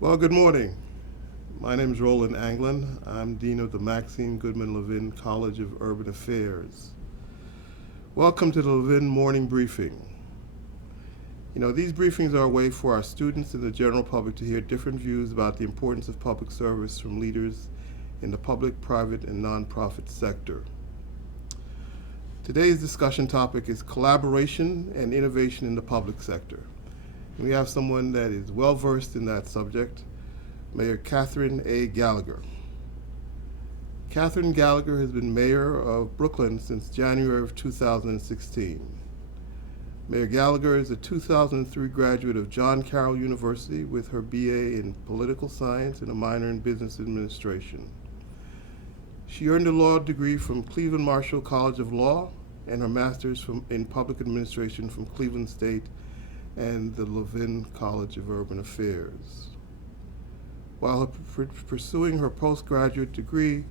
Well, good morning. My name is Roland Anglin. I'm Dean of the Maxine Goodman Levin College of Urban Affairs. Welcome to the Levin Morning Briefing. These briefings are a way for our students and the general public to hear different views about the importance of public service from leaders in the public, private, and nonprofit sector. Today's discussion topic is collaboration and innovation in the public sector. We have someone that is well-versed in that subject, Mayor Katherine A. Gallagher. Katherine Gallagher has been mayor of Brooklyn since January of 2016. Mayor Gallagher is a 2003 graduate of John Carroll University with her BA in political science and a minor in business administration. She earned a law degree from Cleveland Marshall College of Law and her master's in public administration from Cleveland State and the Levin College of Urban Affairs. While pursuing her postgraduate degree,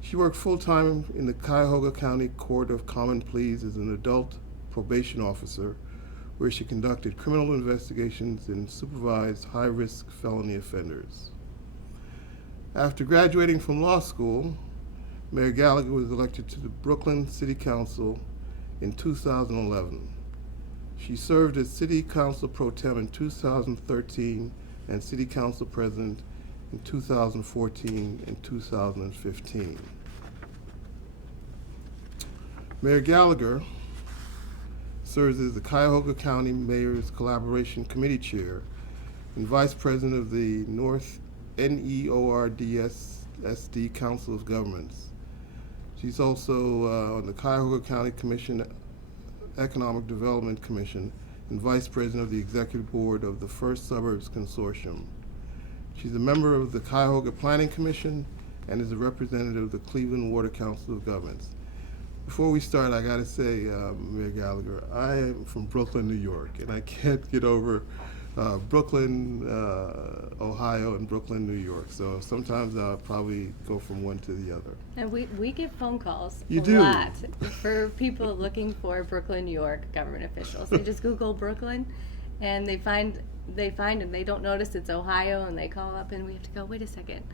she worked full-time in the Cuyahoga County Court of Common Pleas as an adult probation officer, where she conducted criminal investigations and supervised high-risk felony offenders. After graduating from law school, Mayor Gallagher was elected to the Brooklyn City Council in 2011. She served as City Council Pro-Tem in 2013 and City Council President in 2014 and 2015. Mayor Gallagher serves as the Cuyahoga County Mayor's Collaboration Committee Chair and Vice President of the NEORSD Council of Governments. She's also on the Cuyahoga County Commission Economic Development Commission and Vice President of the Executive Board of the First Suburbs Consortium. She's a member of the Cuyahoga Planning Commission and is a representative of the Cleveland Water Council of Governments. Before we start, I gotta say, Mayor Gallagher, I am from Brooklyn, New York, and I can't get over Brooklyn, Ohio, and Brooklyn, New York. So sometimes I'll probably go from one to the other. And we get phone calls You a do? lot for people looking for Brooklyn, New York government officials. They just Google Brooklyn, and they find and they don't notice it's Ohio, and they call up, and we have to go, wait a second,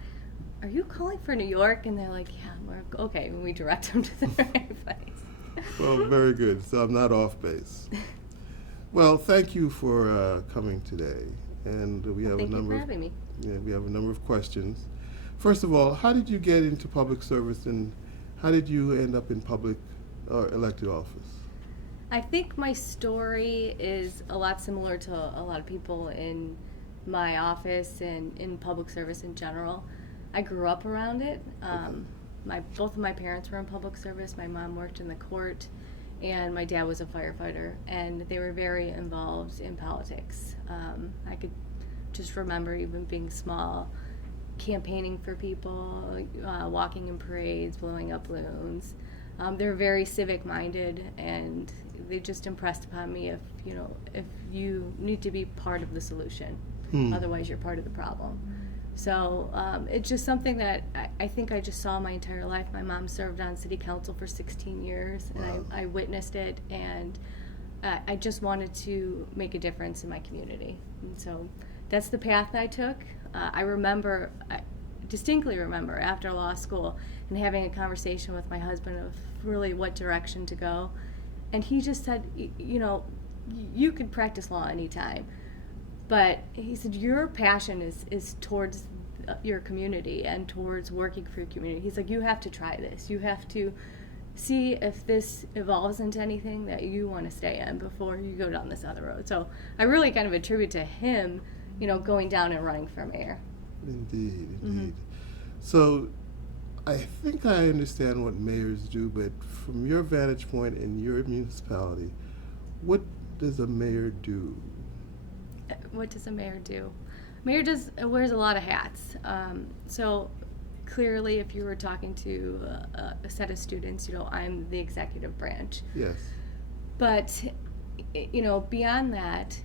are you calling for New York? And they're like, yeah, we're okay, and we direct them to the right place. Well, very good. So I'm not off base. Well, thank you for coming today, and we have Thank you for having me. We have a number of questions. First of all, how did you get into public service, and how did you end up in public or elected office? I think my story is a lot similar to a lot of people in my office and in public service in general. I grew up around it. Both of my parents were in public service. My mom worked in the court, and my dad was a firefighter, and they were very involved in politics. I could just remember, even being small, campaigning for people, walking in parades, blowing up balloons. They're very civic-minded, and they just impressed upon me if you need to be part of the solution, otherwise you're part of the problem. So it's just something that I think I just saw my entire life. My mom served on city council for 16 years, and Wow. I witnessed it, and I just wanted to make a difference in my community. And so that's the path I took. I distinctly remember after law school and having a conversation with my husband of really what direction to go. And he just said, you could practice law anytime. But he said, your passion is towards your community and towards working for your community. He's like, you have to try this. You have to see if this evolves into anything that you want to stay in before you go down this other road. So I really kind of attribute to him, going down and running for mayor. Indeed. Mm-hmm. So I think I understand what mayors do, but from your vantage point in your municipality, what does a mayor do? What does a mayor do? Mayor wears a lot of hats. So clearly, if you were talking to a set of students, I'm the executive branch. Yes. But beyond that,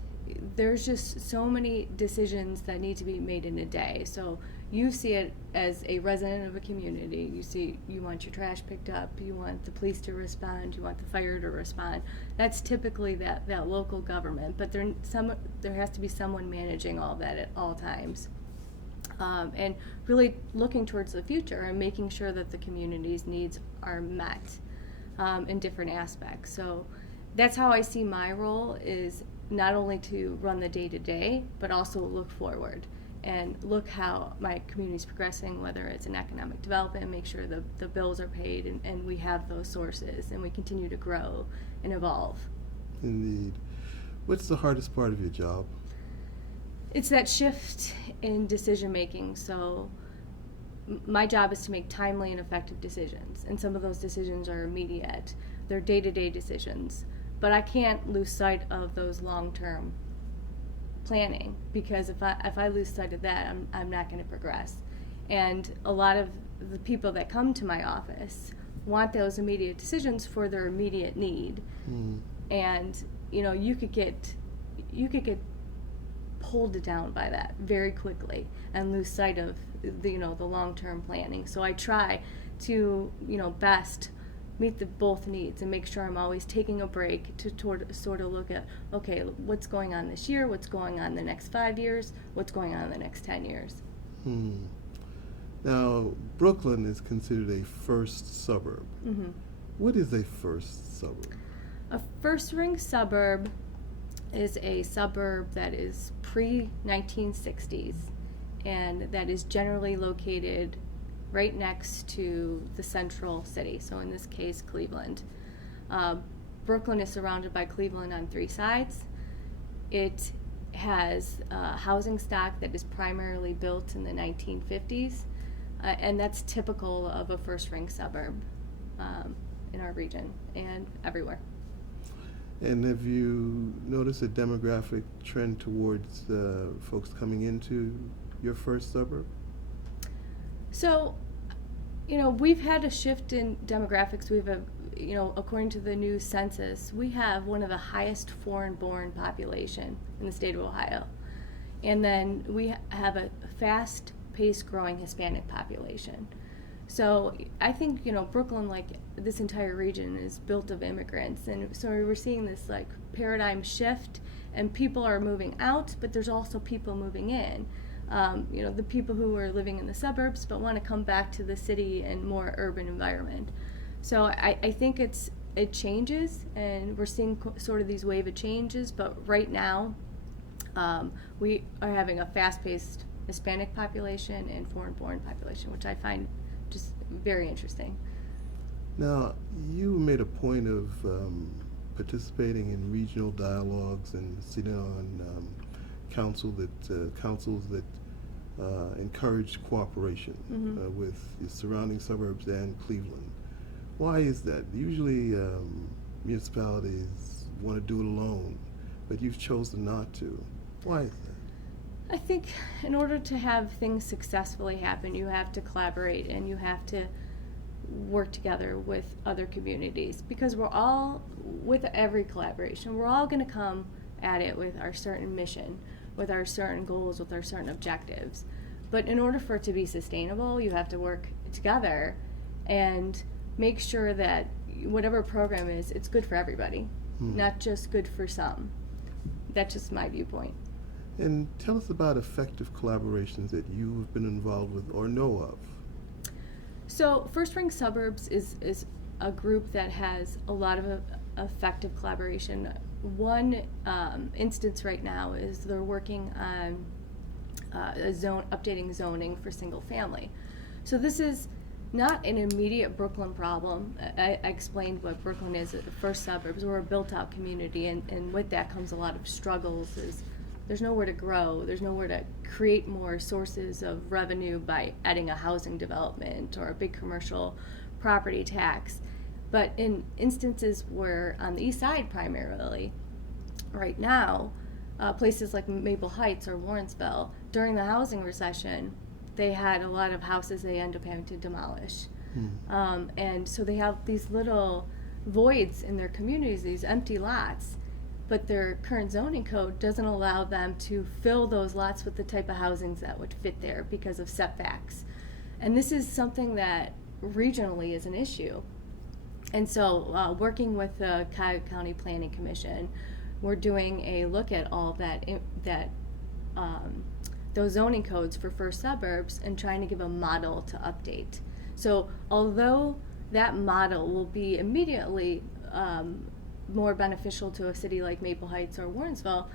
there's just so many decisions that need to be made in a day. So you see it as a resident of a community. You want your trash picked up, you want the police to respond, you want the fire to respond. That's typically that local government, but there has to be someone managing all that at all times. and really looking towards the future and making sure that the community's needs are met in different aspects. So that's how I see my role, is not only to run the day-to-day, but also look forward and look how my community's progressing, whether it's in economic development, make sure the bills are paid and we have those sources and we continue to grow and evolve. Indeed. What's the hardest part of your job? It's that shift in decision making. So my job is to make timely and effective decisions, and some of those decisions are immediate. They're day-to-day decisions, but I can't lose sight of those long-term planning, because if I lose sight of that, I'm not going to progress. And a lot of the people that come to my office want those immediate decisions for their immediate need. And you could get pulled down by that very quickly and lose sight of the long-term planning. So I try to best meet both needs and make sure I'm always taking a break to sort of look at, okay, what's going on this year, what's going on the next 5 years, what's going on the next 10 years. Now, Brooklyn is considered a first suburb. What is a first suburb? A first ring suburb is a suburb that is pre-1960s and that is generally located right next to the central city, so in this case, Cleveland. Brooklyn is surrounded by Cleveland on 3 sides. It has housing stock that is primarily built in the 1950s, and that's typical of a first-ring suburb in our region and everywhere. And have you noticed a demographic trend towards folks coming into your first suburb? So, we've had a shift in demographics. We've, according to the new census, we have one of the highest foreign-born population in the state of Ohio. And then we have a fast-paced growing Hispanic population. So I think, Brooklyn, like this entire region, is built of immigrants. And so we're seeing this paradigm shift, and people are moving out, but there's also people moving in. The people who are living in the suburbs but want to come back to the city and more urban environment. So I think it changes, and we're seeing sort of these wave of changes, but right now we are having a fast-paced Hispanic population and foreign-born population, which I find just very interesting. Now, you made a point of participating in regional dialogues and sitting on councils that encourage cooperation with the surrounding suburbs and Cleveland. Why is that? Usually municipalities want to do it alone, but you've chosen not to. Why is that? I think in order to have things successfully happen, you have to collaborate and you have to work together with other communities, because with every collaboration, we're all going to come at it with our certain mission, with our certain goals, with our certain objectives. But in order for it to be sustainable, you have to work together and make sure that whatever program is, it's good for everybody, not just good for some. That's just my viewpoint. And tell us about effective collaborations that you have been involved with or know of. So First Ring Suburbs is a group that has a lot of effective collaboration. One instance right now is they're working on updating zoning for single family. So this is not an immediate Brooklyn problem. I explained what Brooklyn is at the first suburbs. We're a built-out community, and with that comes a lot of struggles. There's nowhere to grow. There's nowhere to create more sources of revenue by adding a housing development or a big commercial property tax. But in instances where, on the east side primarily, right now, places like Maple Heights or Lawrenceville, during the housing recession, they had a lot of houses they end up having to demolish. And so they have these little voids in their communities, these empty lots, but their current zoning code doesn't allow them to fill those lots with the type of housings that would fit there because of setbacks. And this is something that regionally is an issue. And so working with the Cuyahoga County Planning Commission, we're doing a look at all that those zoning codes for first suburbs and trying to give a model to update. So although that model will be immediately more beneficial to a city like Maple Heights or Warrensville,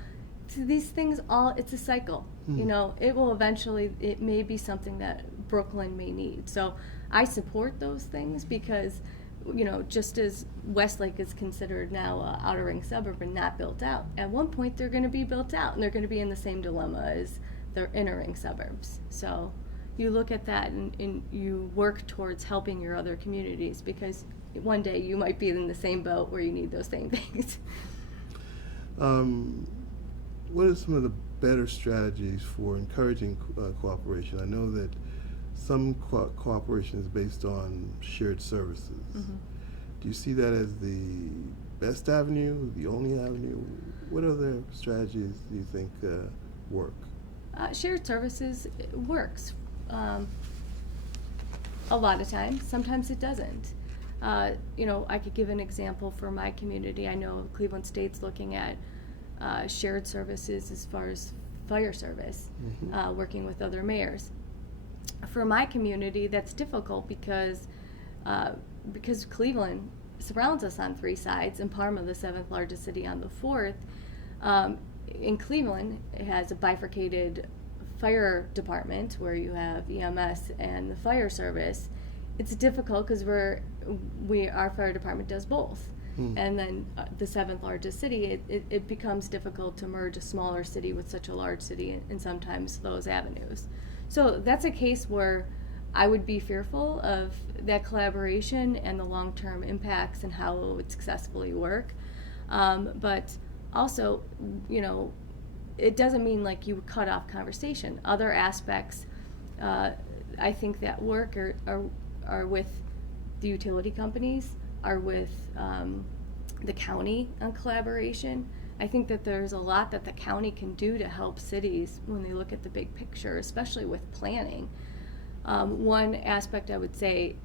these things it's a cycle. You know, it will eventually, it may be something that Brooklyn may need. So I support those things because, you know, just as Westlake is considered now a outer ring suburb and not built out, at one point they're going to be built out and they're going to be in the same dilemma as their inner ring suburbs. So you look at that and you work towards helping your other communities, because one day you might be in the same boat where you need those same things. What are some of the better strategies for encouraging cooperation? I know that some cooperation is based on shared services. Do you see that as the best avenue, the only avenue? What other strategies do you think work? Shared services works a lot of times. Sometimes it doesn't. You know, I could give an example for my community. I know Cleveland State's looking at shared services as far as fire service, working with other mayors. For my community, that's difficult because Cleveland surrounds us on three sides, and Parma, the seventh largest city, on the fourth. In Cleveland, it has a bifurcated fire department where you have EMS and the fire service. It's difficult because our fire department does both. And then the seventh largest city, it becomes difficult to merge a smaller city with such a large city, and sometimes those avenues. So that's a case where I would be fearful of that collaboration and the long-term impacts and how it would successfully work. But also, you know, it doesn't mean like you would cut off conversation. Other aspects, I think that work are with the utility companies, are with the county on collaboration. I think that there's a lot that the county can do to help cities when they look at the big picture, especially with planning. One aspect I would say,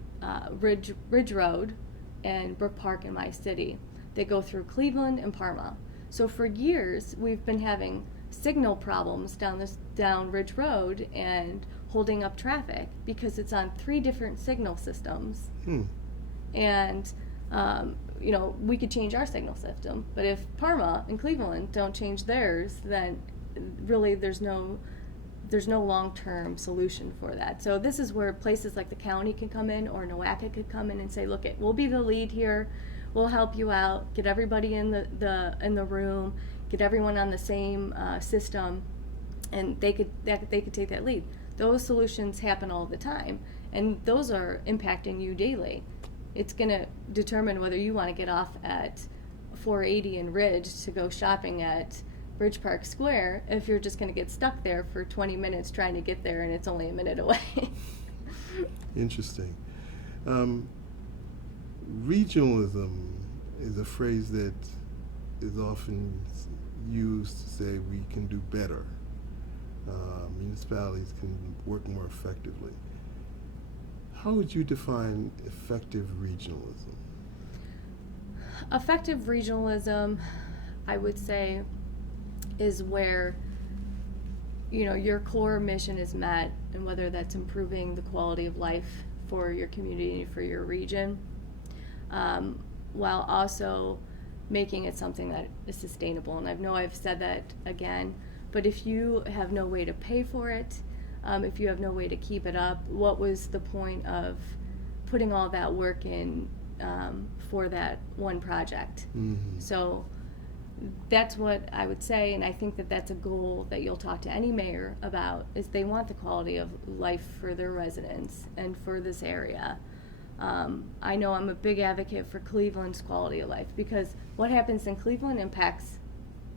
Ridge Road and Brook Park in my city, they go through Cleveland and Parma. So for years, we've been having signal problems down Ridge Road and holding up traffic because it's on 3 different signal systems. And you know, we could change our signal system, but if Parma and Cleveland don't change theirs, then really there's no long-term solution for that. So this is where places like the county can come in, or NOACA could come in and say, look, we'll be the lead here, we'll help you out, get everybody in the room, get everyone on the same system, and they could take that lead. Those solutions happen all the time, and those are impacting you daily. It's going to determine whether you want to get off at 480 and Ridge to go shopping at Bridge Park Square, if you're just going to get stuck there for 20 minutes trying to get there and it's only a minute away. Interesting. Regionalism is a phrase that is often used to say we can do better. Municipalities can work more effectively. How would you define effective regionalism? Effective regionalism, I would say, is where, you know, your core mission is met, and whether that's improving the quality of life for your community, for your region, while also making it something that is sustainable. And I know I've said that again, but if you have no way to pay for it, if you have no way to keep it up, what was the point of putting all that work in for that one project? So that's what I would say, and I think that that's a goal that you'll talk to any mayor about, is they want the quality of life for their residents and for this area. I know I'm a big advocate for Cleveland's quality of life, because what happens in Cleveland impacts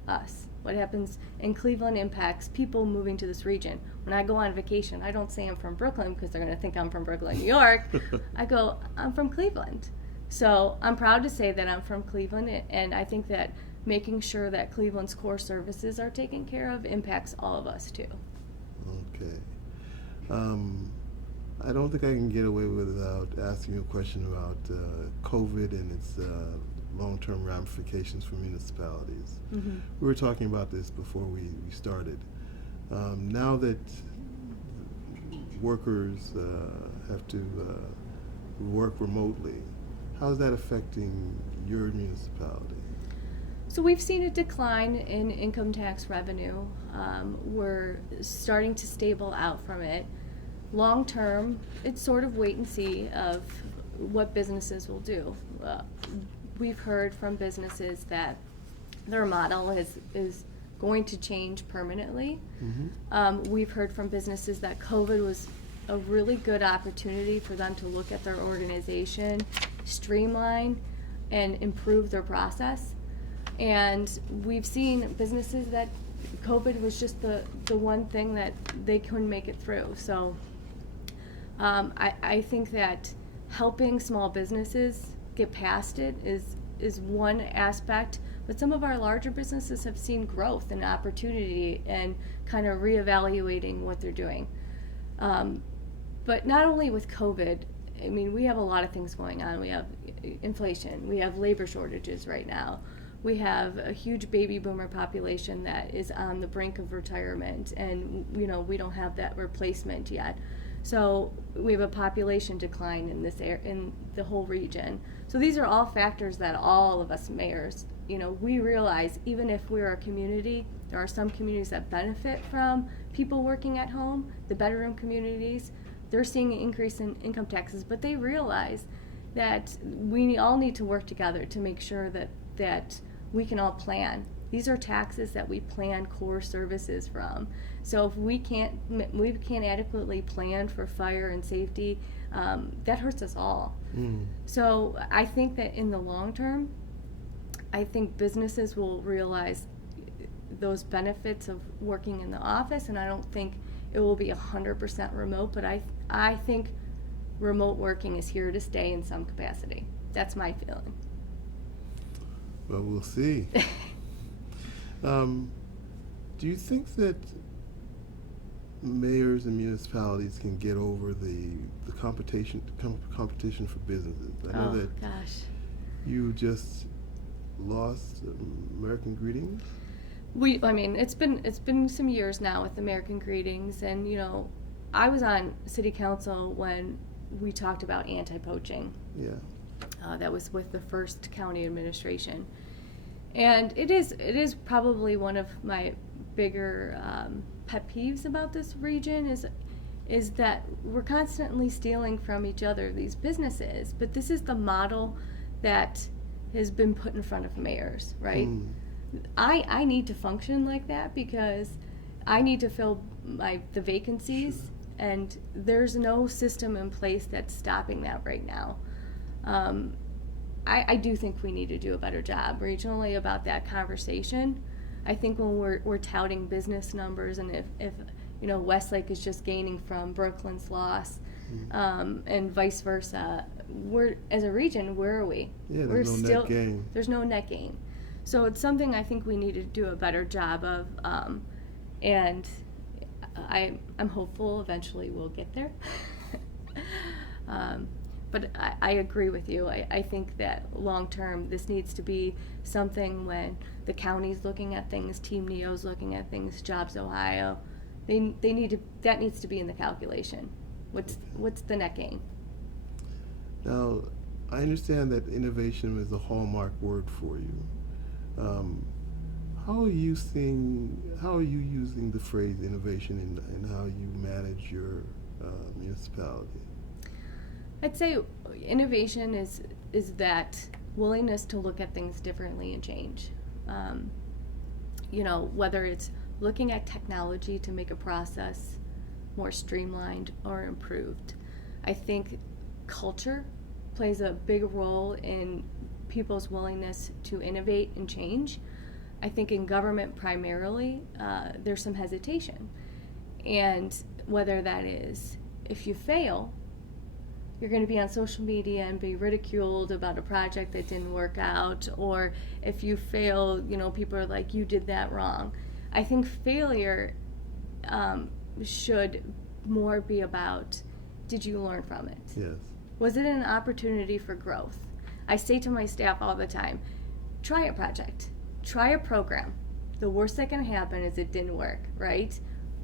us. What happens in Cleveland impacts people moving to this region. When I go on vacation, I don't say I'm from Brooklyn because they're going to think I'm from Brooklyn, New York. I go, I'm from Cleveland. So I'm proud to say that I'm from Cleveland, and I think that making sure that Cleveland's core services are taken care of impacts all of us too. Okay. I don't think I can get away without asking you a question about COVID and its long-term ramifications for municipalities. We were talking about this before we started. Now that workers have to work remotely, how is that affecting your municipality? So we've seen a decline in income tax revenue. We're starting to stable out from it. Long term, it's sort of wait and see of what businesses will do. We've heard from businesses that their model is going to change permanently. Mm-hmm. We've heard from businesses that COVID was a really good opportunity for them to look at their organization, streamline, and improve their process. And we've seen businesses that COVID was just the one thing that they couldn't make it through. So I think that helping small businesses get past it is one aspect, but some of our larger businesses have seen growth and opportunity and kind of reevaluating what they're doing. But not only with COVID, I mean, we have a lot of things going on. We have inflation, we have labor shortages right now. We have a huge baby boomer population that is on the brink of retirement, and we don't have that replacement yet. So we have a population decline in in the whole region. So these are all factors that all of us mayors, we realize, even if we're a community, there are some communities that benefit from people working at home. The bedroom communities, they're seeing an increase in income taxes, but they realize that we all need to work together to make sure that we can all plan. These are taxes that we plan core services from. So if we can't adequately plan for fire and safety, that hurts us all. So I think that in the long term, I think businesses will realize those benefits of working in the office, and I don't think it will be 100% remote, but I think remote working is here to stay in some capacity. That's my feeling. Well, we'll see. Do you think that mayors and municipalities can get over the competition for businesses? I know that gosh. You just lost American Greetings. It's been some years now with American Greetings, and I was on City Council when we talked about anti-poaching. Yeah. That was with the first county administration, and it is probably one of my bigger pet peeves about this region is that we're constantly stealing from each other, these businesses, but this is the model that has been put in front of mayors, right? I need to function like that because I need to fill the vacancies. Sure. And there's no system in place that's stopping that right now. I do think we need to do a better job regionally about that conversation. I think when we're touting business numbers, and if Westlake is just gaining from Brooklyn's loss, and vice versa, we're, as a region, where are we? Yeah, there's no net gain. There's no net gain. So it's something I think we need to do a better job of, and I'm hopeful eventually we'll get there. But I agree with you. I think that long term this needs to be something when the county's looking at things, Team NEO's looking at things, Jobs Ohio, that needs to be in the calculation. What's the net gain? Now, I understand that innovation is a hallmark word for you. How are you using the phrase innovation in how you manage your municipality? I'd say innovation is that willingness to look at things differently and change. Whether it's looking at technology to make a process more streamlined or improved. I think culture plays a big role in people's willingness to innovate and change. I think in government primarily, there's some hesitation. And whether that is, if you fail, you're going to be on social media and be ridiculed about a project that didn't work out, or if you fail, people are like, you did that wrong. I think failure should more be about, did you learn from it? Yes. Was it an opportunity for growth? I say to my staff all the time, try a project, try a program. The worst that can happen is it didn't work, right?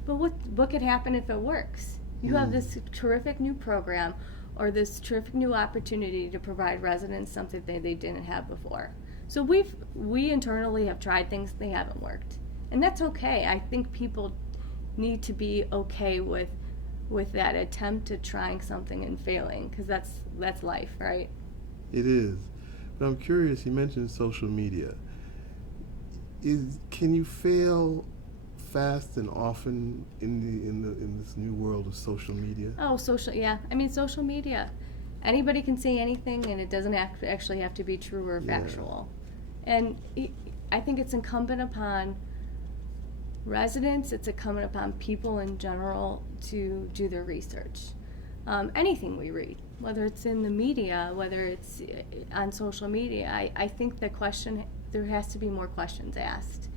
But what could happen if it works? You have this terrific new program or this terrific new opportunity to provide residents something they didn't have before. So we internally have tried things, they haven't worked. And that's okay. I think people need to be okay with that attempt at trying something and failing, because that's life, right? It is. But I'm curious, you mentioned social media. Can you fail fast and often in this new world of social media? Oh, yeah. I mean, social media. Anybody can say anything, and it doesn't actually have to be true or factual. And I think it's incumbent upon residents, it's incumbent upon people in general to do their research. Anything we read, whether it's in the media, whether it's on social media, I think there has to be more questions asked.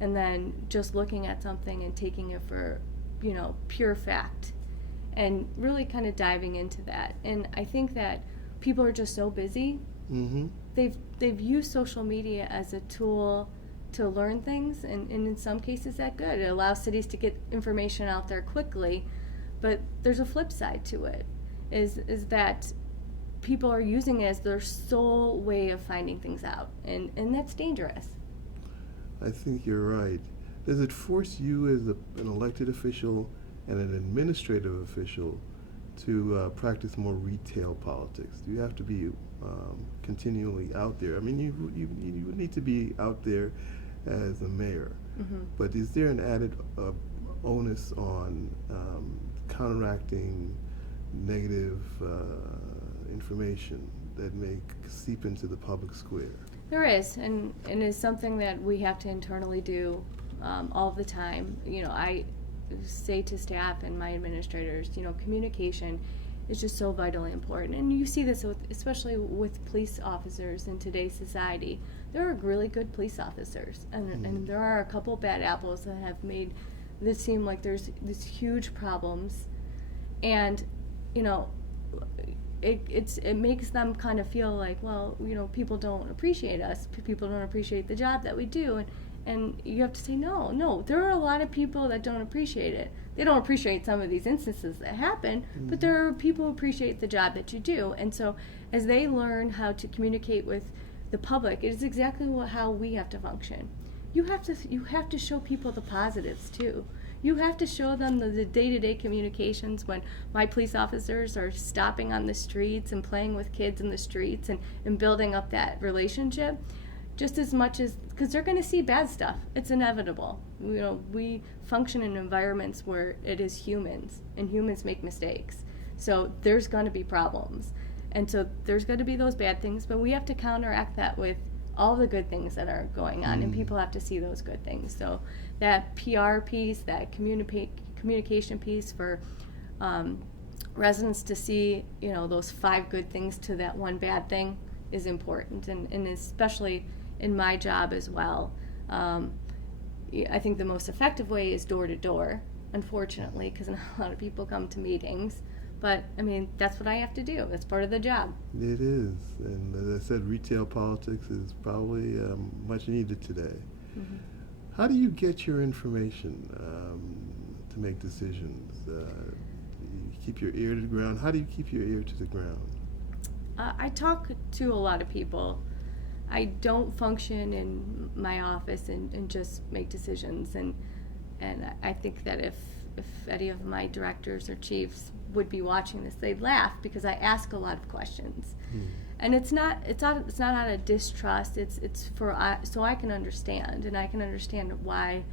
And then just looking at something and taking it for, pure fact, and really kind of diving into that. And I think that people are just so busy. Mm-hmm. They've used social media as a tool to learn things, and in some cases that's good. It allows cities to get information out there quickly, but there's a flip side to it, is that people are using it as their sole way of finding things out, and that's dangerous. I think you're right. Does it force you as an elected official and an administrative official to practice more retail politics? Do you have to be continually out there? I mean, you need to be out there as a mayor, but is there an added onus on counteracting negative information that may seep into the public square? There is, and it's something that we have to internally do all the time. I say to staff and my administrators, communication is just so vitally important. And you see this especially with police officers in today's society. There are really good police officers, and there are a couple bad apples that have made this seem like there's these huge problems. And, it makes them kind of feel like, well, people don't appreciate us. People don't appreciate the job that we do. And you have to say, no, there are a lot of people that don't appreciate it. They don't appreciate some of these instances that happen, but there are people who appreciate the job that you do. And so as they learn how to communicate with the public, it is exactly how we have to function. You have to show people the positives too. You have to show them the day-to-day communications when my police officers are stopping on the streets and playing with kids in the streets and building up that relationship, just as much as, because they're going to see bad stuff. It's inevitable. We function in environments where it is humans, and humans make mistakes. So there's going to be problems. And so there's going to be those bad things, but we have to counteract that with all the good things that are going on, and people have to see those good things. So that PR piece, that communication piece for residents to see, those 5 good things to that one bad thing is important, and especially in my job as well. I think the most effective way is door to door, unfortunately, because not a lot of people come to meetings. But, I mean, that's what I have to do. That's part of the job. It is. And as I said, retail politics is probably much needed today. Mm-hmm. How do you get your information to make decisions? You keep your ear to the ground. How do you keep your ear to the ground? I talk to a lot of people. I don't function in my office and just make decisions. And I think that if any of my directors or chiefs would be watching this, they'd laugh, because I ask a lot of questions. And it's not out of distrust. It's for so I can understand, and I can understand why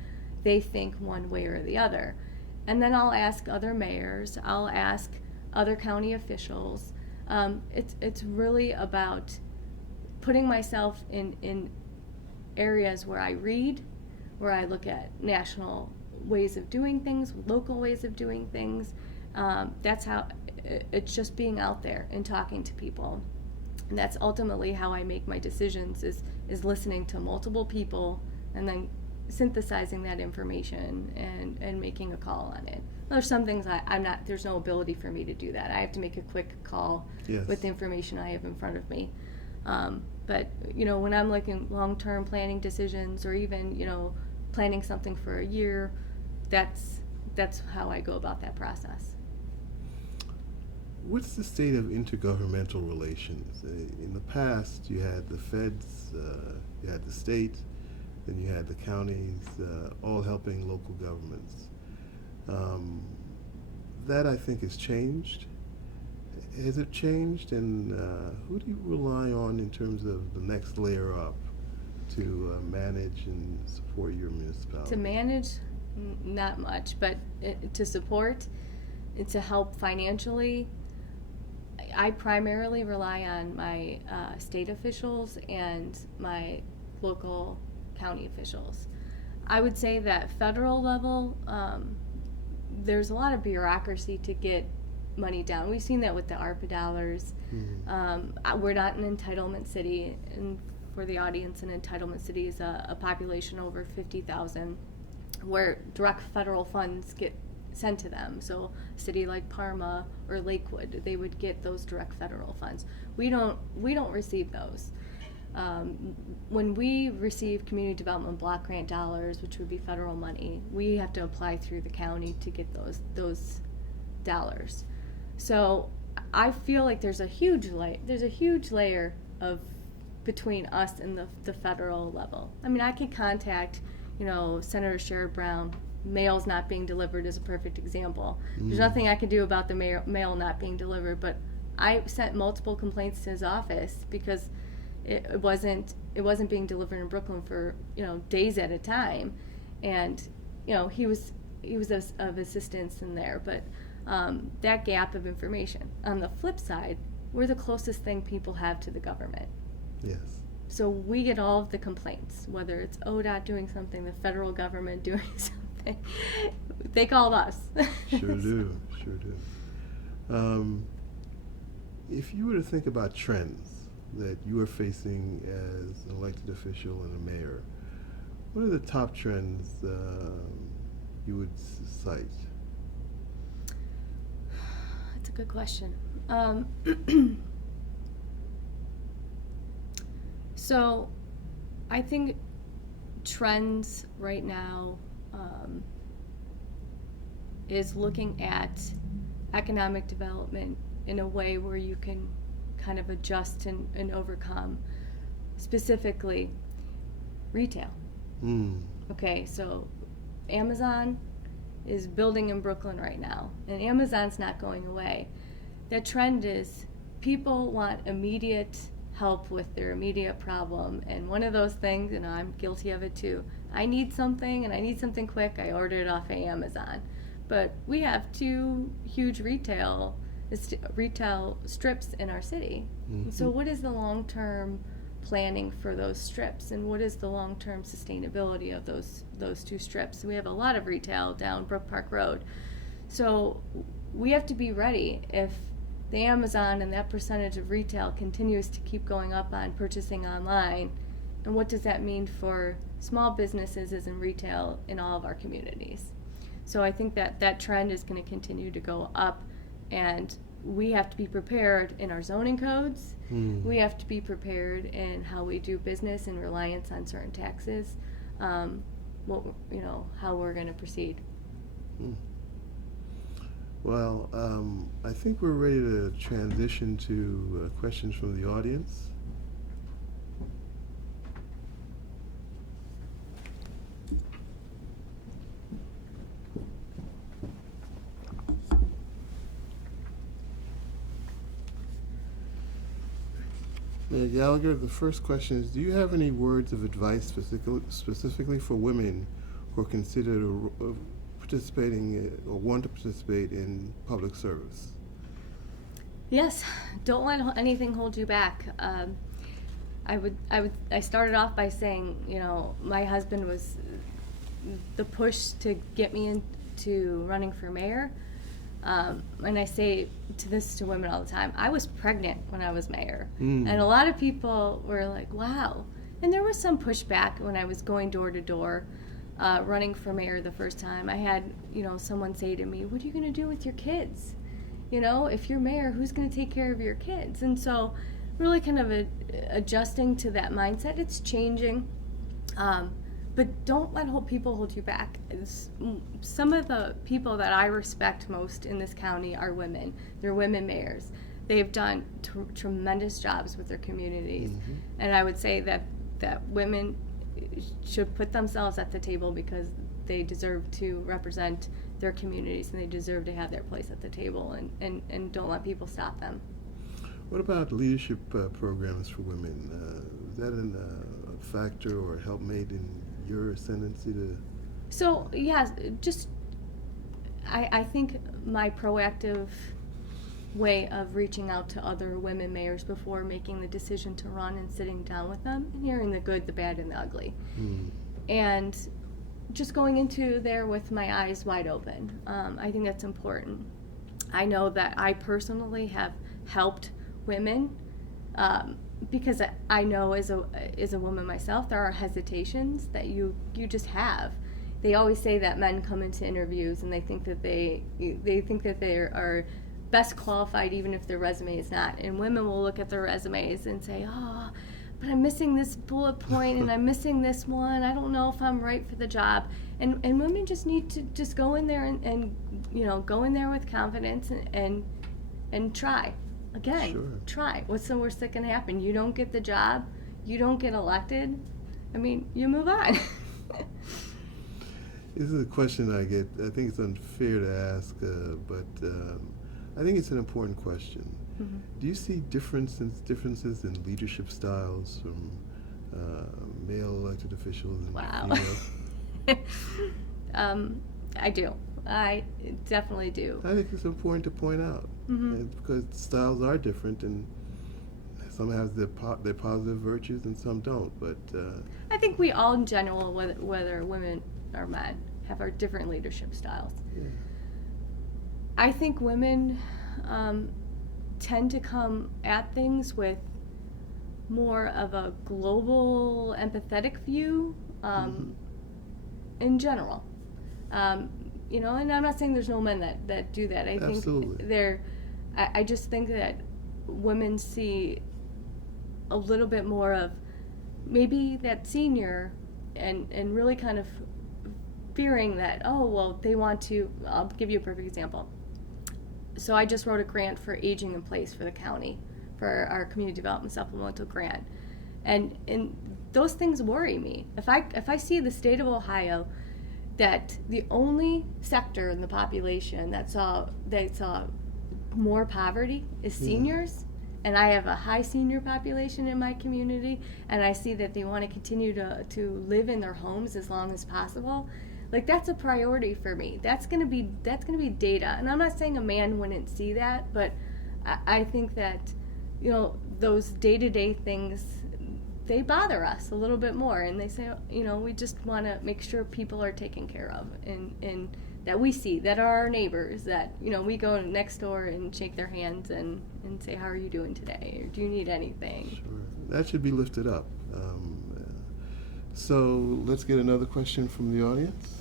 they think one way or the other. And then I'll ask other mayors. I'll ask other county officials. It's really about putting myself in areas where I read, where I look at national ways of doing things, local ways of doing things. That's how it's just being out there and talking to people. And that's ultimately how I make my decisions, is listening to multiple people and then synthesizing that information and making a call on it. There's some things there's no ability for me to do that. I have to make a quick call with the information I have in front of me. But, when I'm looking long-term planning decisions, or even, planning something for a year, that's that's how I go about that process. What's the state of intergovernmental relations? In the past, you had the feds, you had the state, then you had the counties, all helping local governments. That, I think, has changed. Has it changed, and who do you rely on in terms of the next layer up to manage and support your municipality? To manage, not much, but to support, to help financially, I primarily rely on my state officials and my local county officials. I would say that federal level, there's a lot of bureaucracy to get money down. We've seen that with the ARPA dollars. We're not an entitlement city, and for the audience, an entitlement city is a population over 50,000 where direct federal funds get sent to them. So a city like Parma or Lakewood, they would get those direct federal funds. We don't receive those. When we receive community development block grant dollars, which would be federal money, we have to apply through the county to get those dollars. So I feel like there's a huge layer of between us and the federal level. I mean, I could contact, Senator Sherrod Brown. Mail's not being delivered is a perfect example. There's nothing I can do about the mail not being delivered, but I sent multiple complaints to his office because it wasn't being delivered in Brooklyn for days at a time, and he was of assistance in there, but that gap of information. On the flip side, we're the closest thing people have to the government. Yes. So we get all of the complaints, whether it's ODOT doing something, the federal government doing something. They called us. Sure do. If you were to think about trends that you are facing as an elected official and a mayor, what are the top trends you would cite? That's a good question. So I think trends right now is looking at economic development in a way where you can kind of adjust and overcome, specifically retail. Okay, so Amazon is building in Brooklyn right now, and Amazon's not going away. The trend is people want immediate help with their immediate problem, and one of those things, I'm guilty of it too, I need something and I need something quick, I order it off of Amazon. But we have two huge retail strips in our city. So what is the long-term planning for those strips, and what is the long-term sustainability of those two strips? We have a lot of retail down Brook Park Road. So we have to be ready if the Amazon and that percentage of retail continues to keep going up on purchasing online, and what does that mean for small businesses as in retail in all of our communities? So I think that trend is going to continue to go up, and we have to be prepared in our zoning codes. We have to be prepared in how we do business and reliance on certain taxes, how we're going to proceed. Well, I think we're ready to transition to questions from the audience. Mayor Gallagher, the first question is, do you have any words of advice specifically for women who are considered participating or want to participate in public service? Yes, don't let anything hold you back. I started off by saying, my husband was the push to get me into running for mayor. And I say to women all the time, I was pregnant when I was mayor. And a lot of people were like, wow. And there was some pushback when I was going door to door, running for mayor the first time. I had, someone say to me, what are you going to do with your kids? If you're mayor, who's going to take care of your kids? And so really kind of adjusting to that mindset. It's changing. but don't let people hold you back. Some of the people that I respect most in this county are women. They're women mayors. They've done tremendous jobs with their communities. Mm-hmm. And I would say that women should put themselves at the table because they deserve to represent their communities and they deserve to have their place at the table, and don't let people stop them. What about leadership programs for women? Is that a factor or helpmate in your ascendancy to? So, yes, I think my proactive way of reaching out to other women mayors before making the decision to run and sitting down with them and hearing the good, the bad, and the ugly. And just going into there with my eyes wide open. I think that's important. I know that I personally have helped women because I know as a woman myself, there are hesitations that you just have. They always say that men come into interviews and they think that they are best qualified even if their resume is not. And women will look at their resumes and say, oh, but I'm missing this bullet point and I'm missing this one. I don't know if I'm right for the job. And women just need to just go in there and go in there with confidence and try. Again, Sure. Try. What's the worst that can happen? You don't get the job. You don't get elected. I mean, you move on. This is a question I get. I think it's unfair to ask, but I think it's an important question. Mm-hmm. Do you see differences in leadership styles from male elected officials and Wow. female? I do. I definitely do. I think it's important to point out because styles are different, and some have their positive virtues and some don't. But I think we all, in general, whether women or men, have our different leadership styles. yeah. I think women tend to come at things with more of a global, empathetic view in general. And I'm not saying there's no men that do that. I Absolutely. think I just think that women see a little bit more of maybe that senior and really kind of fearing that, oh, well, they want to. I'll give you a perfect example. So I just wrote a grant for aging in place for the county, for our community development supplemental grant. And those things worry me. If I see the state of Ohio that the only sector in the population that saw more poverty is seniors, and I have a high senior population in my community, and I see that they want to continue to live in their homes as long as possible, like that's a priority for me. That's gonna be data. And I'm not saying a man wouldn't see that, but I think that those day-to-day things, they bother us a little bit more, and they say, we just want to make sure people are taken care of, and that we see that are our neighbors, that we go next door and shake their hands and say, how are you doing today, or do you need anything? Sure. That should be lifted up. So let's get another question from the audience.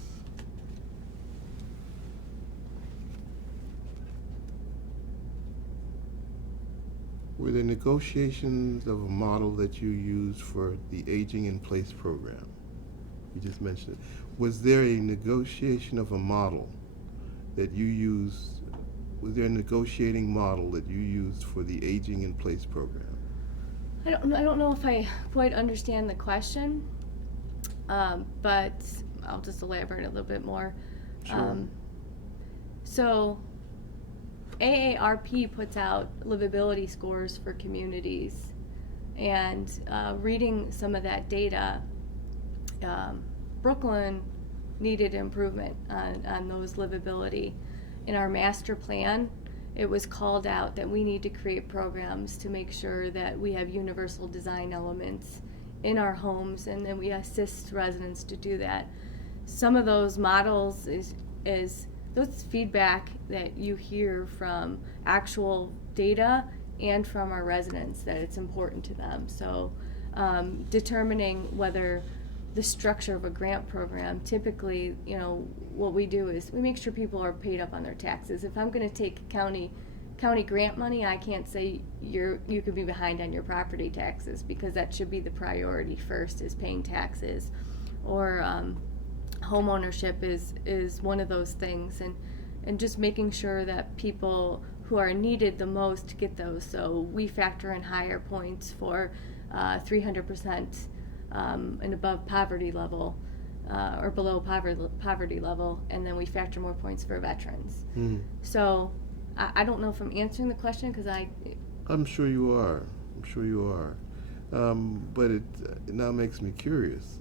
Were there negotiations of a model that you used for the Aging in Place program? You just mentioned it. Was there a negotiation of a model that you used? Was there a negotiating model that you used for the Aging in Place program? I don't know if I quite understand the question, but I'll just elaborate a little bit more. Sure. So AARP puts out livability scores for communities, and reading some of that data, Brooklyn needed improvement on those livability. In our master plan, it was called out that we need to create programs to make sure that we have universal design elements in our homes, and then we assist residents to do that. Some of those models is those feedback that you hear from actual data and from our residents, that it's important to them. So determining whether the structure of a grant program, typically, what we do is we make sure people are paid up on their taxes. If I'm going to take county grant money, I can't say you could be behind on your property taxes, because that should be the priority first, is paying taxes. or home ownership is one of those things, and just making sure that people who are needed the most get those. So we factor in higher points for 300% and above poverty level, or below poverty level, and then we factor more points for veterans. So I don't know if I'm answering the question, because I'm sure you are. I'm sure you are. But it now makes me curious.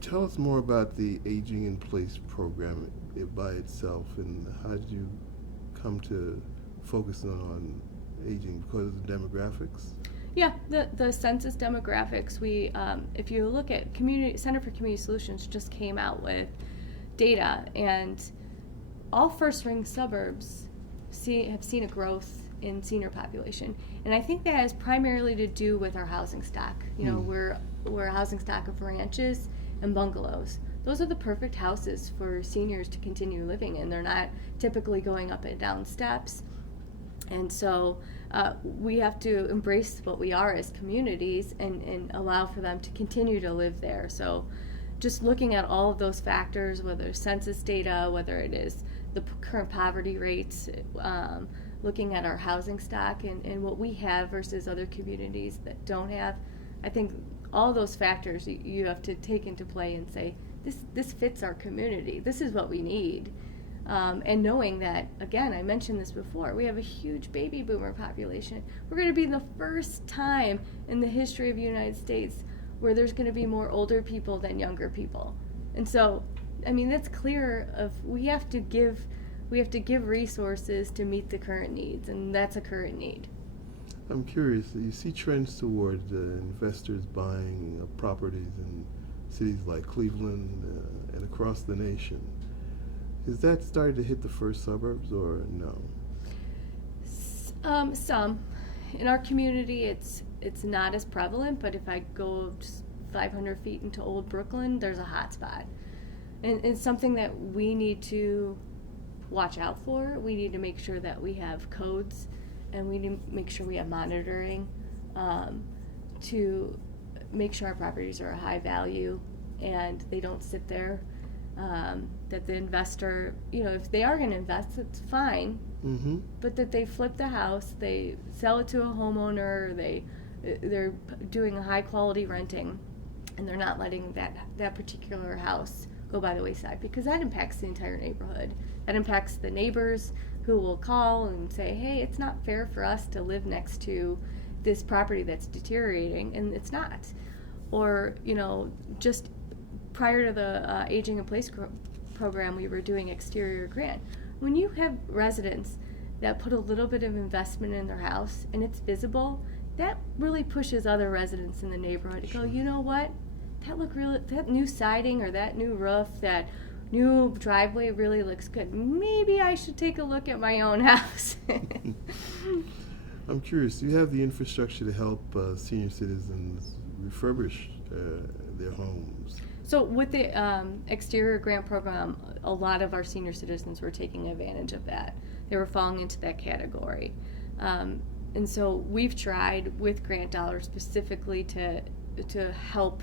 Tell us more about the Aging in Place program by itself, and how did you come to focus on aging? Because of the demographics? Yeah, the census demographics. We, if you look at Center for Community Solutions, just came out with data, and all first-ring suburbs have seen a growth in senior population, and I think that has primarily to do with our housing stock. You know, we're a housing stock of ranches and bungalows. Those are the perfect houses for seniors to continue living in. They're not typically going up and down steps. And so we have to embrace what we are as communities and allow for them to continue to live there. So just looking at all of those factors, whether it's census data, whether it is the current poverty rates, looking at our housing stock and what we have versus other communities that don't have, I think all those factors you have to take into play and say, this fits our community. This is what we need. And knowing that, again, I mentioned this before, we have a huge baby boomer population. We're going to be the first time in the history of the United States where there's going to be more older people than younger people. And so, I mean, that's clear of we have to give resources to meet the current needs, and that's a current need. I'm curious, you see trends toward investors buying properties in cities like Cleveland and across the nation. Is that starting to hit the first suburbs, or no? Some. In our community, it's not as prevalent, but if I go just 500 feet into Old Brooklyn, there's a hot spot. And it's something that we need to watch out for. We need to make sure that we have codes, and we need to make sure we have monitoring to make sure our properties are a high value and they don't sit there. That the investor, you know, if they are going to invest, it's fine, but that they flip the house, they sell it to a homeowner, they're doing a high quality renting, and they're not letting that particular house go by the wayside, because that impacts the entire neighborhood. That impacts the neighbors who will call and say, hey, it's not fair for us to live next to this property that's deteriorating, and it's not. Or, you know, just prior to the Aging in Place program, we were doing exterior grant. When you have residents that put a little bit of investment in their house and it's visible, that really pushes other residents in the neighborhood to go, you know what, that new siding or that new roof, that new driveway really looks good. Maybe I should take a look at my own house. I'm curious, do you have the infrastructure to help senior citizens refurbish their homes? So with the exterior grant program, a lot of our senior citizens were taking advantage of that. They were falling into that category. And so we've tried with grant dollars specifically to help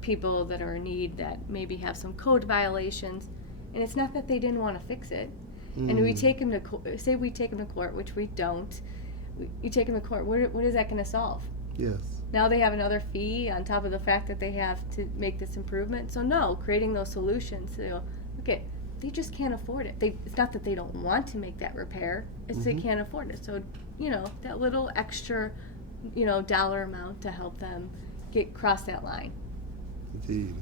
people that are in need, that maybe have some code violations. And it's not that they didn't want to fix it. And we take them to court, say we take them to court, which we don't. You take them to court, what is that going to solve? Yes. Now they have another fee on top of the fact that they have to make this improvement. So no, creating those solutions. So, okay, they just can't afford it. It's not that they don't want to make that repair. It's they can't afford it. So, you know, that little extra, you know, dollar amount to help them cross that line. Indeed.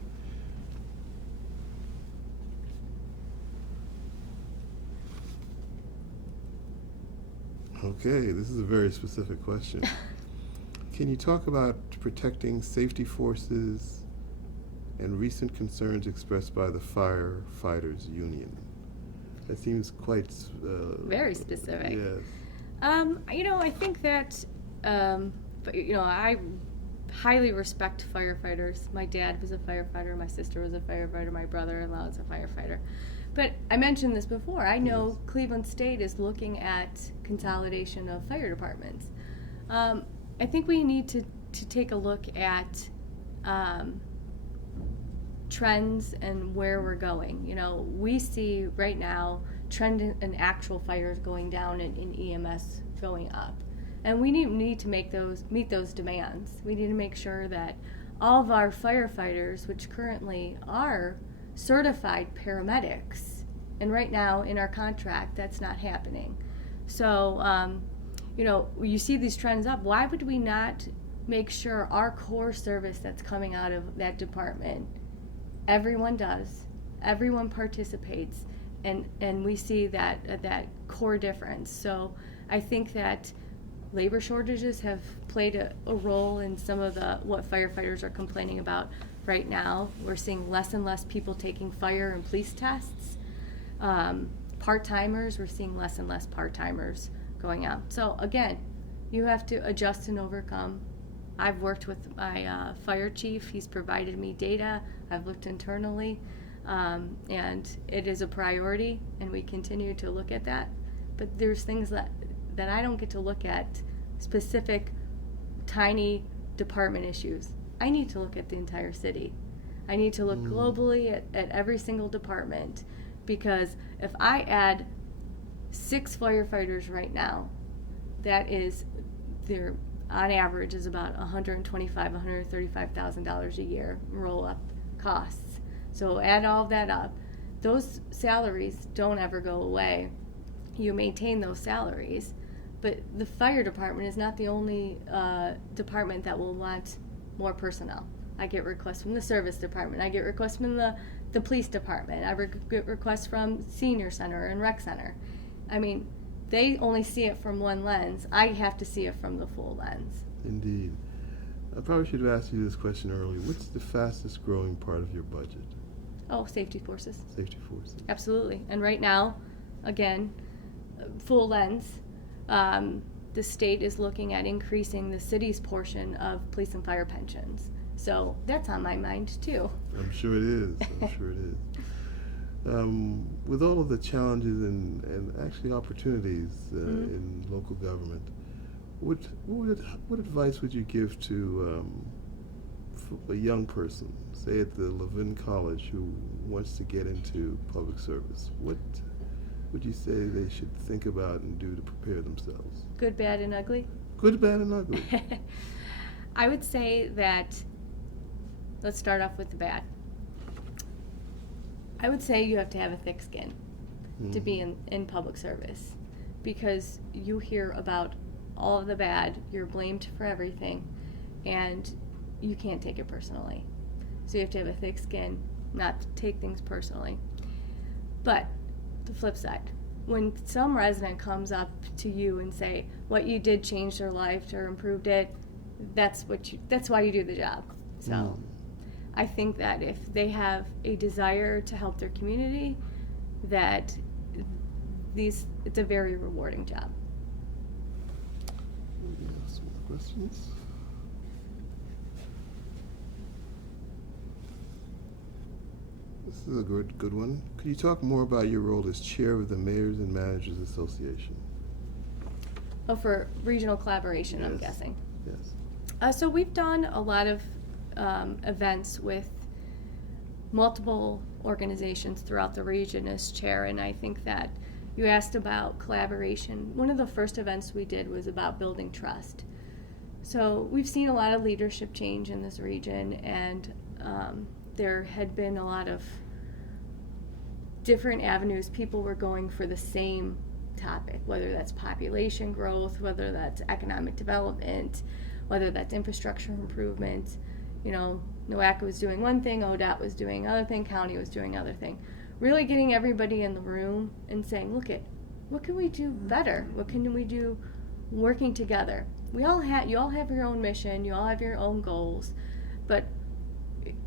Okay, this is a very specific question. Can you talk about protecting safety forces and recent concerns expressed by the firefighters union? That seems quite very specific. Yes. You know, I think that you know, I highly respect firefighters. My dad was a firefighter, my sister was a firefighter, my brother-in-law is a firefighter. But I mentioned this before. I know Cleveland State is looking at consolidation of fire departments. I think we need to take a look at trends and where we're going. You know, we see right now trend in actual fires going down and in EMS going up. And we need to meet those demands. We need to make sure that all of our firefighters, which currently are certified paramedics, and right now in our contract that's not happening. So, you know, you see these trends up. Why would we not make sure our core service that's coming out of that department, everyone does, everyone participates, and we see that core difference. So I think that labor shortages have played a role in some of what firefighters are complaining about right now. We're seeing less and less people taking fire and police tests. Part-timers, we're seeing less and less part-timers going out. So again, you have to adjust and overcome. I've worked with my fire chief. He's provided me data. I've looked internally, and it is a priority, and we continue to look at that. But there's things that I don't get to look at, specific, tiny department issues. I need to look at the entire city. I need to look globally at every single department, because if I add 6 firefighters right now, that is, their on average is about $125,000, $135,000 a year roll-up costs. So add all that up. Those salaries don't ever go away. You maintain those salaries, but the fire department is not the only department that will want more personnel. I get requests from the service department. I get requests from the police department. I get requests from senior center and rec center. I mean, they only see it from one lens. I have to see it from the full lens. Indeed. I probably should have asked you this question earlier. What's the fastest growing part of your budget? Oh, safety forces. Safety forces. Absolutely. And right now, again, full lens, the state is looking at increasing the city's portion of police and fire pensions. So that's on my mind too. I'm sure it is. I'm sure it is. With all of the challenges and actually opportunities in local government, what advice would you give to a young person, say at the Levin College, who wants to get into public service? What would you say they should think about and do to prepare themselves? Good, bad, and ugly? Good, bad, and ugly. I would say that, let's start off with the bad. I would say you have to have a thick skin to be in public service, because you hear about all of the bad, you're blamed for everything, and you can't take it personally. So you have to have a thick skin, not to take things personally. But the flip side, when some resident comes up to you and say what you did changed their life or improved it, that's why you do the job. So I think that if they have a desire to help their community, that it's a very rewarding job. Some more questions? This is a good one. Could you talk more about your role as chair of the Mayors and Managers Association? Oh, for regional collaboration, Yes. I'm guessing. Yes. So we've done a lot of events with multiple organizations throughout the region as chair, and I think that you asked about collaboration. One of the first events we did was about building trust. So we've seen a lot of leadership change in this region, and there had been a lot of different avenues. People were going for the same topic, whether that's population growth, whether that's economic development, whether that's infrastructure improvement. You know, NOACA was doing one thing, ODOT was doing another thing, county was doing another thing. Really getting everybody in the room and saying, look at, what can we do better? What can we do working together? You all have your own mission, you all have your own goals, but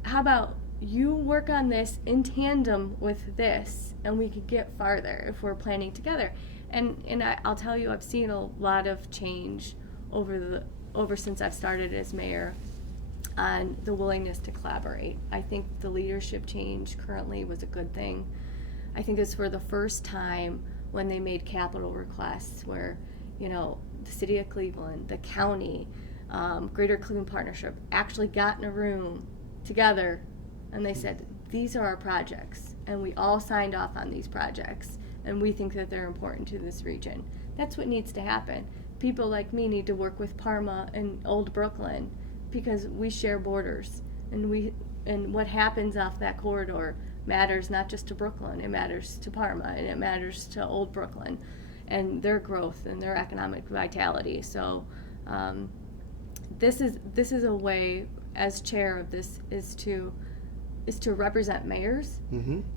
how about you work on this in tandem with this, and we could get farther if we're planning together. And I'll tell you, I've seen a lot of change over since I've started as mayor on the willingness to collaborate. I think the leadership change currently was a good thing. I think it's for the first time when they made capital requests where, you know, the city of Cleveland, the county, Greater Cleveland Partnership actually got in a room together and they said, these are our projects, and we all signed off on these projects, and we think that they're important to this region. That's what needs to happen. People like me need to work with Parma and Old Brooklyn because we share borders, and what happens off that corridor matters not just to Brooklyn, it matters to Parma, and it matters to Old Brooklyn and their growth and their economic vitality. So this is a way, as chair of this, is to represent mayors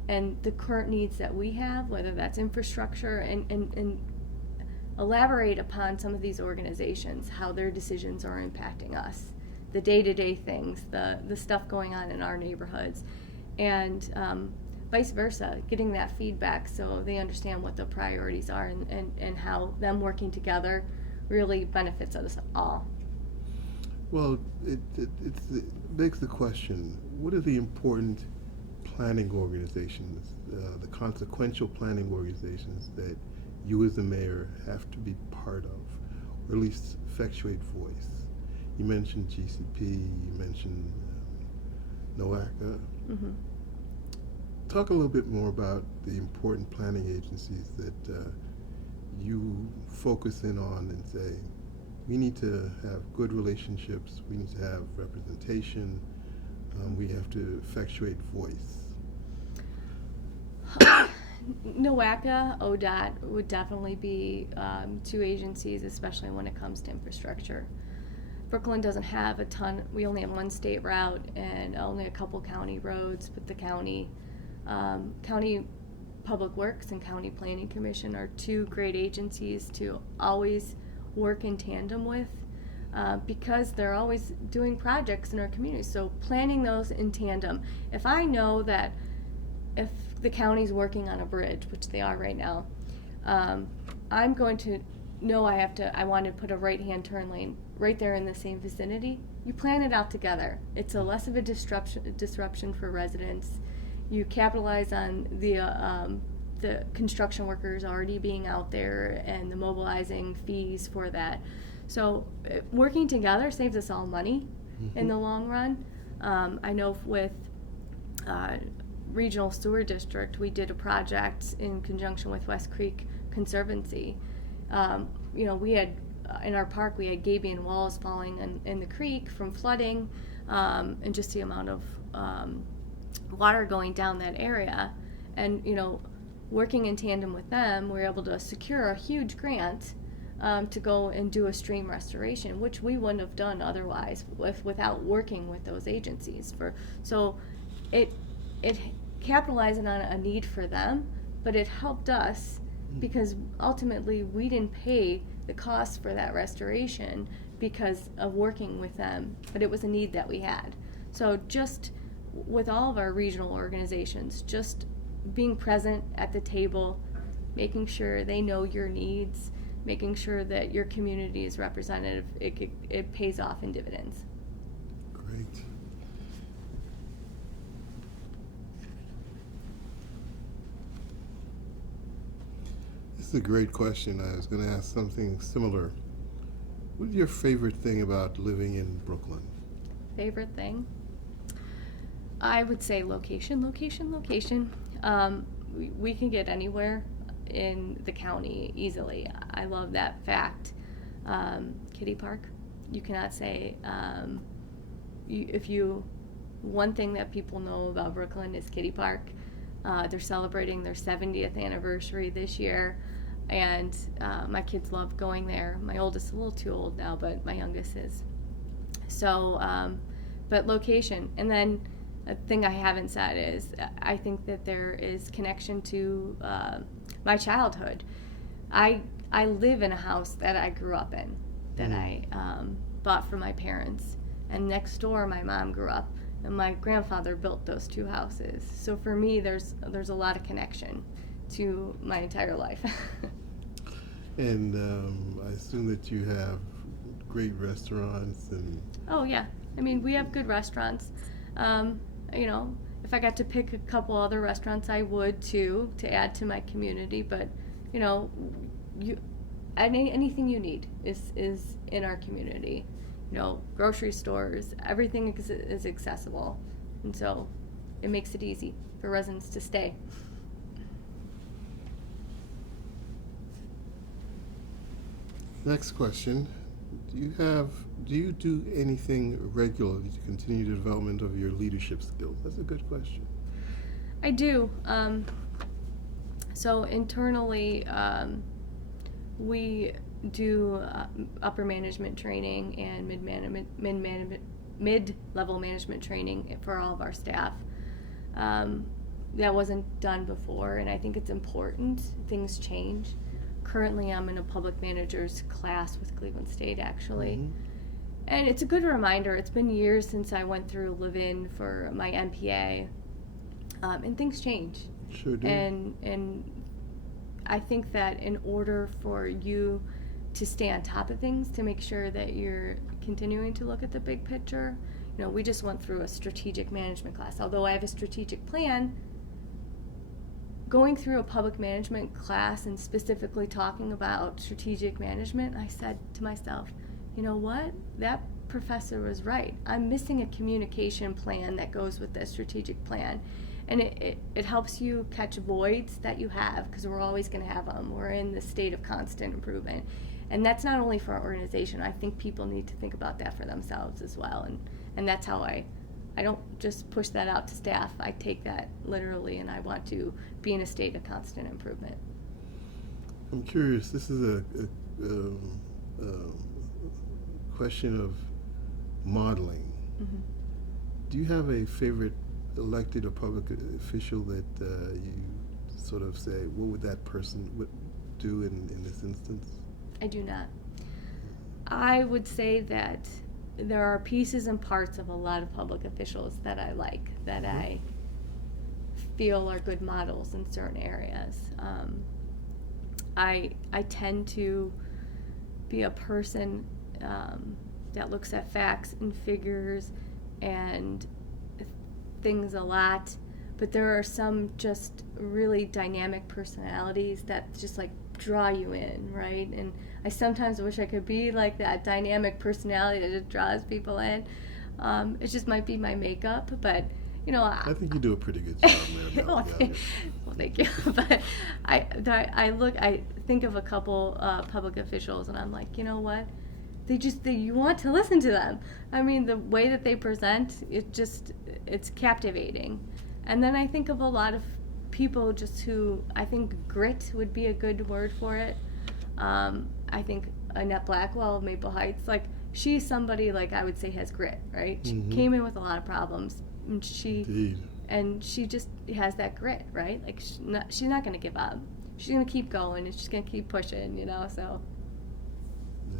and the current needs that we have, whether that's infrastructure, and elaborate upon some of these organizations, how their decisions are impacting us, the day-to-day things, the stuff going on in our neighborhoods, and vice versa, getting that feedback so they understand what the priorities are and how them working together really benefits us all. Well, it begs the question, what are the important planning organizations, the consequential planning organizations that you as the mayor have to be part of, or at least effectuate voice? You mentioned GCP, you mentioned NOACA. Talk a little bit more about the important planning agencies that you focus in on and say, we need to have good relationships, we need to have representation, we have to effectuate voice. NOACA, ODOT would definitely be two agencies, especially when it comes to infrastructure. Brooklyn doesn't have a ton, we only have one state route and only a couple county roads, but the county Public Works and County Planning Commission are two great agencies to always work in tandem with because they're always doing projects in our community. So planning those in tandem. If I know that if the county's working on a bridge, which they are right now, I'm going to know I want to put a right-hand turn lane right there in the same vicinity. You plan it out together. It's a less of a disruption for residents. You capitalize on the construction workers already being out there and the mobilizing fees for that. So working together saves us all money in the long run. I know with Regional Sewer District, we did a project in conjunction with West Creek Conservancy. We had in our park, we had gabion walls falling in the creek from flooding, and just the amount of water going down that area. And working in tandem with them, we were able to secure a huge grant to go and do a stream restoration, which we wouldn't have done otherwise without working with those agencies. So it capitalizing on a need for them, but it helped us because ultimately we didn't pay the cost for that restoration because of working with them, but it was a need that we had. So just with all of our regional organizations, just being present at the table, making sure they know your needs, making sure that your community is representative, it pays off in dividends. Great. This is a great question. I was going to ask something similar. What is your favorite thing about living in Brooklyn? Favorite thing? I would say location. We can get anywhere in the county easily. I love that fact. Kitty Park, you cannot say, one thing that people know about Brooklyn is Kitty Park. They're celebrating their 70th anniversary this year, and my kids love going there. My oldest is a little too old now, but my youngest is. So, but location. And then a thing I haven't said is I think that there is connection to my childhood. I live in a house that I grew up in, that I bought for my parents. And next door, my mom grew up, and my grandfather built those two houses. So for me, there's a lot of connection to my entire life. And I assume that you have great restaurants and... Oh yeah, I mean, we have good restaurants. If I got to pick a couple other restaurants, I would too, to add to my community. But anything you need is in our community. grocery stores, everything is accessible. And so it makes it easy for residents to stay. Next question. Do you do anything regularly to continue the development of your leadership skills? That's a good question. I do. So internally, we do upper management training and mid-level management training for all of our staff. That wasn't done before, and I think it's important. Things change. Currently, I'm in a public manager's class with Cleveland State, actually. Mm-hmm. And it's a good reminder. It's been years since I went through Levin for my MPA, and things change. Sure do. And I think that in order for you to stay on top of things, to make sure that you're continuing to look at the big picture, we just went through a strategic management class. Although I have a strategic plan, going through a public management class and specifically talking about strategic management, I said to myself, you know what? That professor was right. I'm missing a communication plan that goes with the strategic plan. And it helps you catch voids that you have, because we're always going to have them. We're in the state of constant improvement. And that's not only for our organization. I think people need to think about that for themselves as well. And that's how I don't just push that out to staff. I take that literally, and I want to be in a state of constant improvement. I'm curious. This is a question of modeling. Mm-hmm. Do you have a favorite elected or public official that you sort of say, what would that person do in this instance? I do not. I would say that there are pieces and parts of a lot of public officials that I like, that mm-hmm. I feel are good models in certain areas. I tend to be a person that looks at facts and figures and things a lot, but there are some just really dynamic personalities that just draw you in, right? And I sometimes wish I could be like that dynamic personality that just draws people in. It just might be my makeup, but I think you do a pretty good job, man. Well, thank you. But I think of a couple public officials, and I'm like, you know what? You want to listen to them. I mean, the way that they present, it's captivating. And then I think of a lot of people just who, I think grit would be a good word for it. I think Annette Blackwell of Maple Heights, she's somebody I would say has grit, right? Mm-hmm. She came in with a lot of problems, and Indeed. And she just has that grit, right? She's not going to give up. She's going to keep going, and she's going to keep pushing, so. Yeah.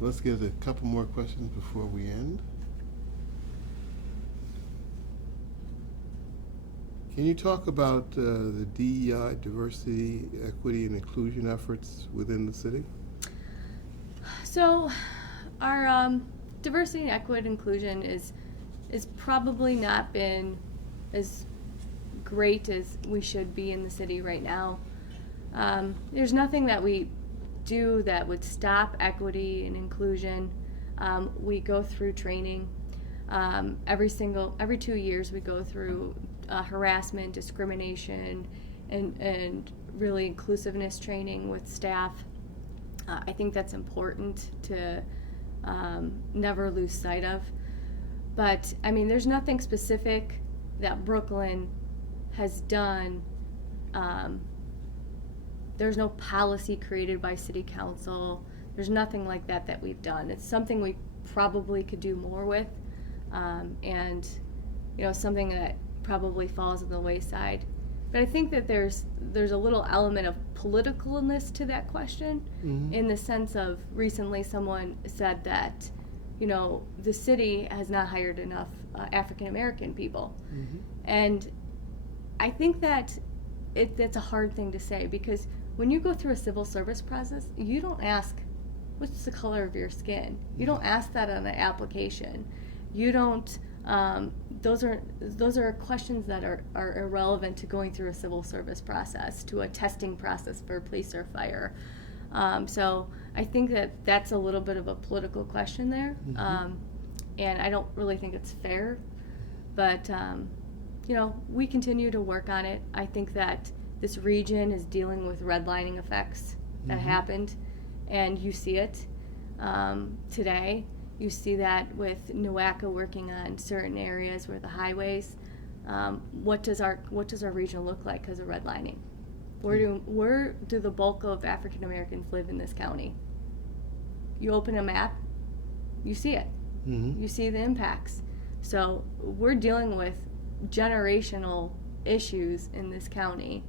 Let's get a couple more questions before we end. Can you talk about the DEI, diversity, equity, and inclusion efforts within the city? So, our diversity and equity inclusion is probably not been as great as we should be in the city right now. There's nothing that we do that would stop equity and inclusion. We go through training. Every 2 years we go through harassment, discrimination, and really inclusiveness training with staff. I think that's important to never lose sight of. But there's nothing specific that Brooklyn has done. There's no policy created by City Council. There's nothing like that we've done. It's something we probably could do more with, and something that probably falls on the wayside. But I think that there's a little element of politicalness to that question, mm-hmm. in the sense of recently someone said that the city has not hired enough African American people, mm-hmm. and I think that it's a hard thing to say, because when you go through a civil service process, you don't ask what's the color of your skin. You don't ask that on an application. You don't. Those are questions that are irrelevant to going through a civil service process, to a testing process for police or fire. So I think that that's a little bit of a political question there, and I don't really think it's fair. But we continue to work on it. I think that this region is dealing with redlining effects that happened, and you see it today. You see that with NEORSD working on certain areas where the highways. What does our region look like because of redlining? Where do the bulk of African Americans live in this county? You open a map, you see it. You see the impacts. So we're dealing with generational issues in this county.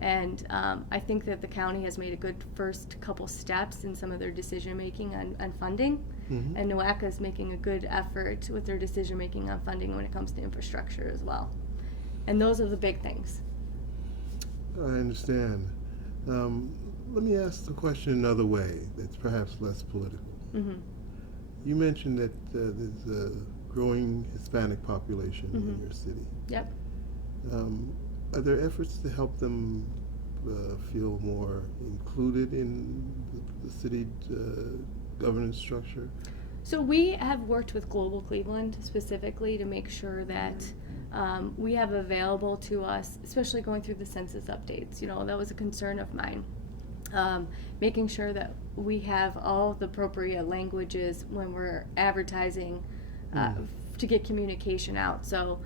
And I think that the county has made a good first couple steps in some of their decision making on funding. And NEORSD is making a good effort with their decision making on funding when it comes to infrastructure as well. And those are the big things. I understand. Let me ask the question another way that's perhaps less political. You mentioned that there's a growing Hispanic population in your city. Yep. Are there efforts to help them feel more included in the city governance structure? So we have worked with Global Cleveland specifically to make sure that we have available to us, especially going through the census updates. That was a concern of mine. Making sure that we have all the appropriate languages when we're advertising to get communication out. So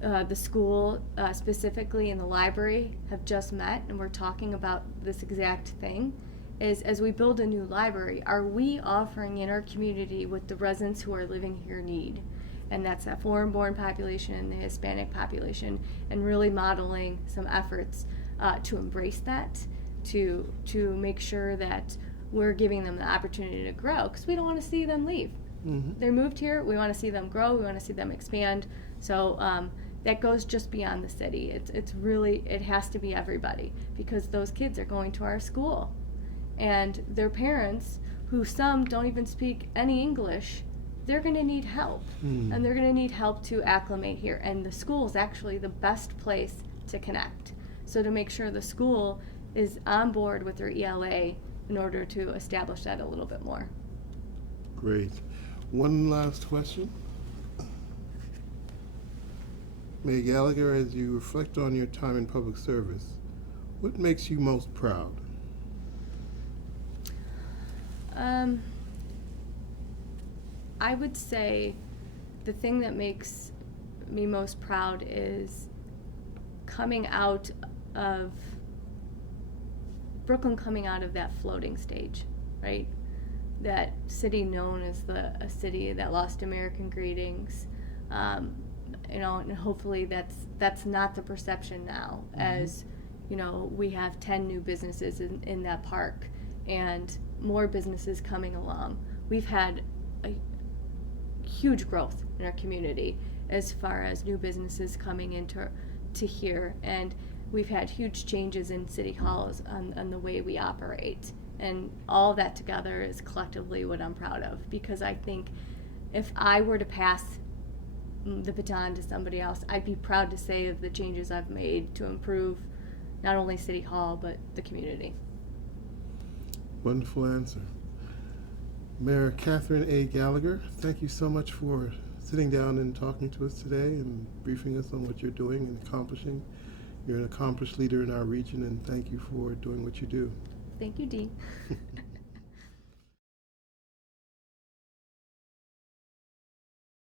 the school, specifically in the library, have just met, and we're talking about this exact thing. Is as we build a new library, are we offering in our community what the residents who are living here need? And that's that foreign-born population and the Hispanic population, and really modeling some efforts to embrace that, to make sure that we're giving them the opportunity to grow, because we don't want to see them leave. They moved here, we want to see them grow, we want to see them expand. So that goes just beyond the city. It's really, it has to be everybody, because those kids are going to our school. And their parents, who some don't even speak any English, they're going to need help. And they're going to need help to acclimate here. And the school is actually the best place to connect. So to make sure the school is on board with their ELA in order to establish that a little bit more. Great. One last question. Mayor Gallagher, as you reflect on your time in public service, what makes you most proud? I would say the thing that makes me most proud is coming out of Brooklyn, coming out of that floating stage, right? That city known as a city that lost American greetings, and hopefully that's not the perception now. As we have 10 new businesses in that park, and more businesses coming along. We've had a huge growth in our community as far as new businesses coming into here, and we've had huge changes in city halls on the way we operate, and all of that together is collectively what I'm proud of, because I think if I were to pass the baton to somebody else, I'd be proud to say of the changes I've made to improve not only City Hall but the community. Wonderful answer. Mayor Katherine A. Gallagher, thank you so much for sitting down and talking to us today and briefing us on what you're doing and accomplishing. You're an accomplished leader in our region, and thank you for doing what you do. Thank you, Dean.